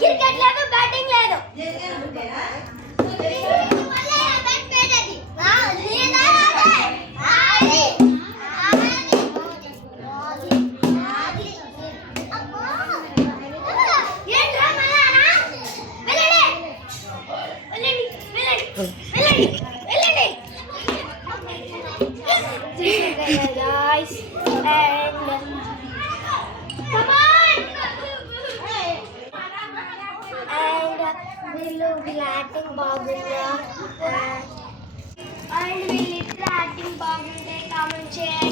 cricket లేదు batting లేదు guys and come on and we'll acting బాగుందా and we'll acting బాగుంటే కామెంట్ చేయండి